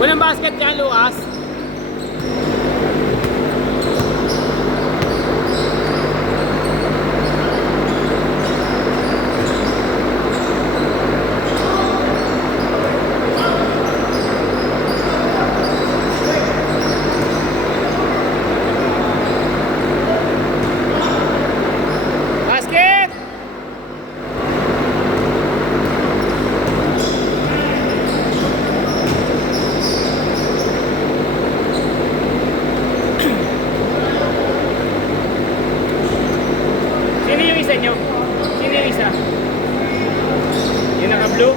Walang basket dyan, Lucas. Basket! Sino yung isa nyo? Sino yung isa? Yung naka-blue?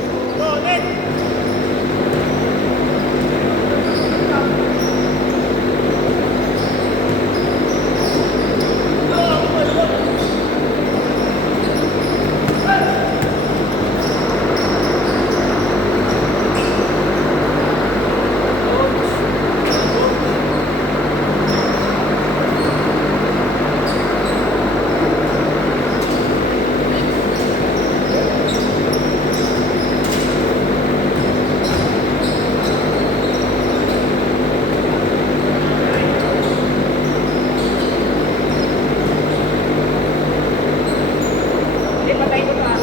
Hindi, patay ko pa.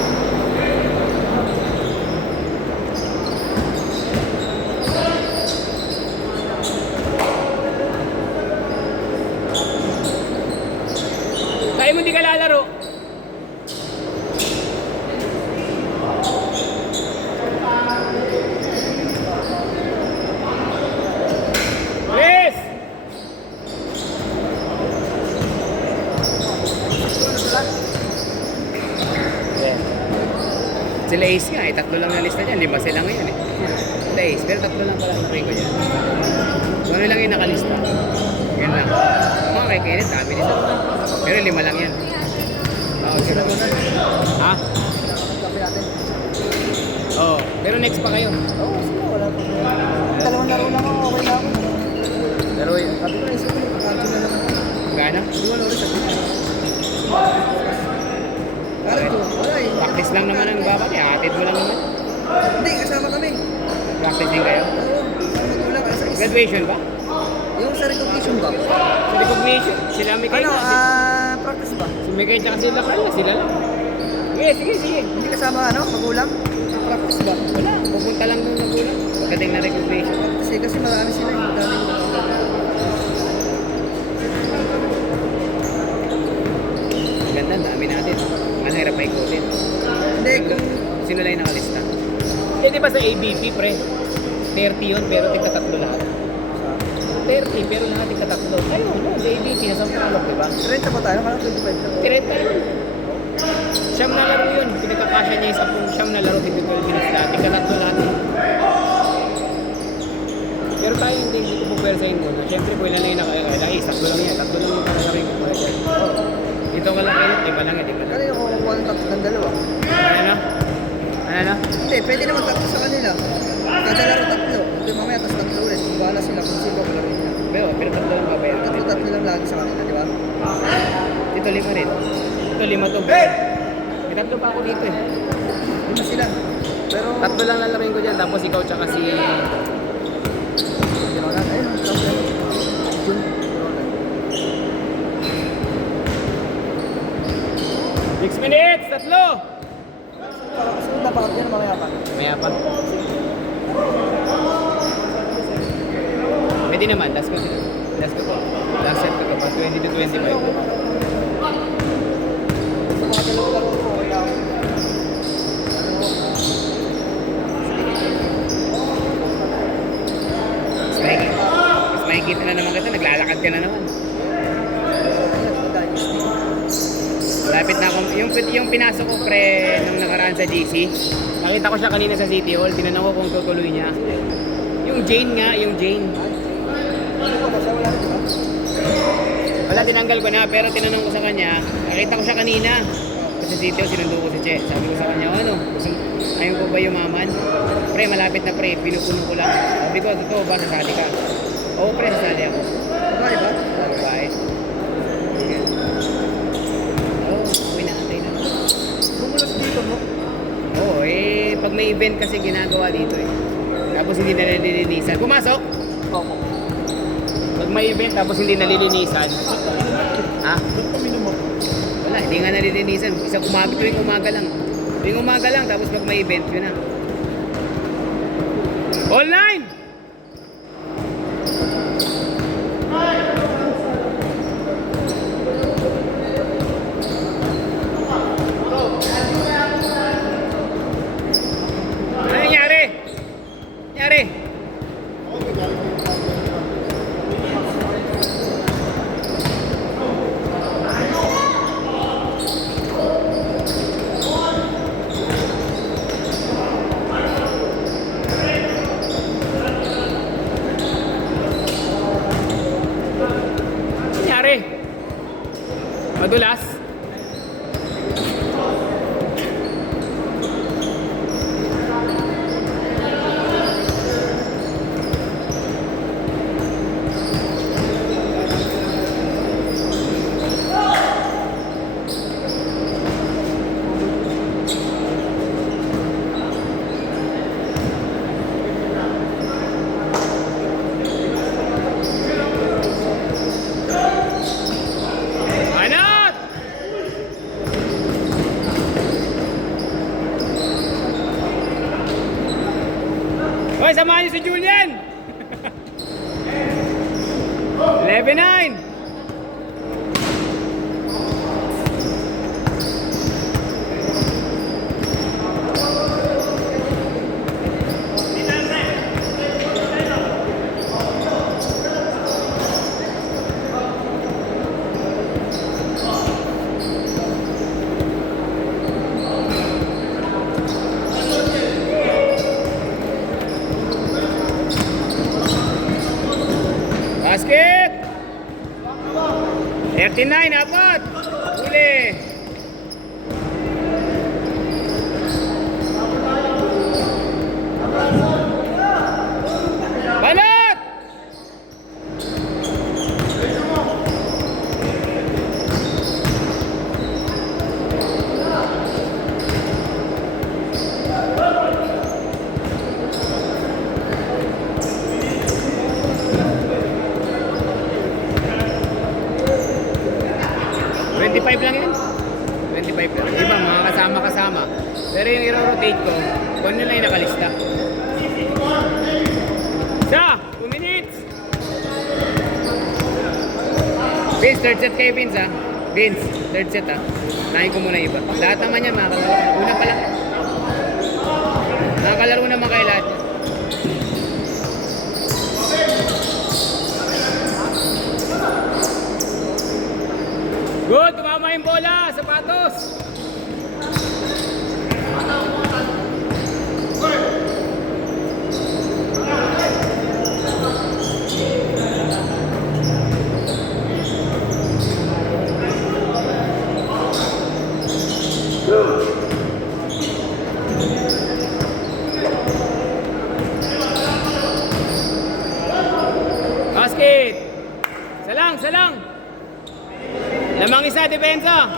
Kaya mo hindi ka lalaro. Chris! Sila Ace nga eh, tatlo lang na lista dyan, 5 sila ngayon eh. Sila Ace, pero tatlo lang pala ang ko dyan. Ano lang yung nakalista? Yan lang. Mga kay Kenneth, dami nila. Pero 5 lang yan. Okay. Ha? Oo, pero next pa kayo. Oo, sige, wala pa. Dalawang laro lang ako, okay na ako. Pero yun, Sabi ko na isip ko, pagkakasyon na lang ako. gana? Hindi ko ulit sabi. Parang ito, wala eh. Practice lang naman ang babali, hatid mo lang naman. Hindi, kasama kami. Practice din kayo. Oo, sa magulang, sa isa. Graduation ba? Yung sa recognition ba? Sa recognition, sila may kayo. Practice ba? Si Mikay tsaka sila Carla, sila lang. Sige. Hindi kasama magulang? Practice ba? Wala, pupunta lang doon magulang. Pagdating na recognition. Kasi marami sila yung daming Ganda, dami natin. Ang hirap pa ikutin. Hindi, kung Sino lang yung nakalista? Eh, di ba sa ABP, pre? 30 yun, pero tigka-tatlo lahat. 30, pero lahat tigka-tatlo. Ayun, no, sa ABP, nasa Palok, di ba? 30 pa tayo, parang 25 na. 30 yun. Siyam na laro yun. Pinagkakasya niya yung 10 siyam na laro, 12 minutes lahat. Tigka-tatlo lahat. Pero tayo hindi ko pupwersahin muna. Siyempre, kung ilan lang yung nakakailangan. Tatlo lang yan. Tatlo lang yung nakakawin ko. Dito ka lang kayo, iba lang yan, iba lang. Kanina ko one tap ng dalawa. Ano? Hindi, pwede naman tatlo sa kanila. Kada laro tatlo. Hindi, mamaya tas tatlo ulit. Kung bahala sila kung sino ko laro nila. Pero tatlo lang babayaran. Tatlo lang lagi sa kanila, di ba? Dito 5 rin. Dito 5 to. May tatlo pa ako dito eh. Lima sila. Pero, Tatlo lang lalaroin ko dyan. Tapos ikaw tsaka si... di ba nga? Ayun, tatlo. June. 6 minutes! Tatlo! Kasi dapat yan mamaya pa. Maya pa. Pwede naman. Last ko po. Last set ko pa. 20 to 25. Sa mga dalawa laro ko, okay lang. Mas makikita na naman kita. Naglalakad ka na naman. Lapit na ako. Yung pinasok ko pre nung nakaraan sa GC. Nakita ko siya kanina sa City Hall. Tinanong ko kung tutuloy niya. Yung Jane nga, yung Jane. Wala, tinanggal ko na. Pero tinanong ko sa kanya. Nakita ko siya kanina. Sa City Hall, sinundo ko si Che. Sabi ko sa kanya, ano? Ayaw ko ba yumaman? Pre, malapit na pre. Pinupuno ko lang. Sabi ko, totoo ba? Sasali ka? Oo pre, sasali ako. Babae ba? Babae. Bumulas dito mo. Oo, pag may event kasi ginagawa dito eh. tapos hindi na nalilinisan. Pumasok? Opo. Pag may event tapos hindi nalilinisan. Ha? Wala, hindi nga nalilinisan. Isang umaga, tuwing umaga lang. Tuwing umaga lang, tapos pag may event, yun na. Online! Ano nangyari? Nangyari? Nangyari? Madulas? Anot! Hoy, samahan niyo si Julian! 11-9! Basket! 39, apat! Huli! Balot! $25 lang yan. 25 lang. Iba, mga kasama-kasama. Pero yung i-rotate ko, kung ano lang yung nakalista. Sa! 2 minutes! Vince, third set kayo, Vince, ha? Vince, third set, ha? Nahin ko muna iba. Lahat naman yan, mga kalaro. Una pa lang. Nakakalaro naman kayo lahat. Good! Tumama yung bola! Sapatos! Basket! Salang! Salang! Lamang isa, depensa!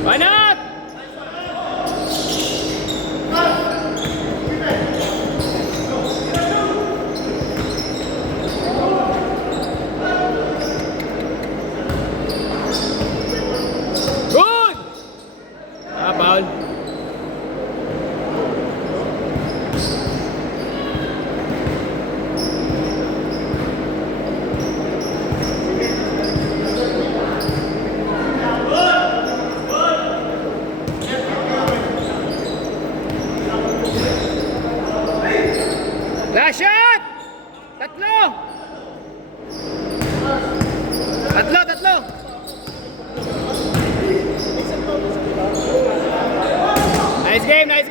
Banat! Good! Foul. Last shot! Tatlo! Tatlo! Nice game, nice game!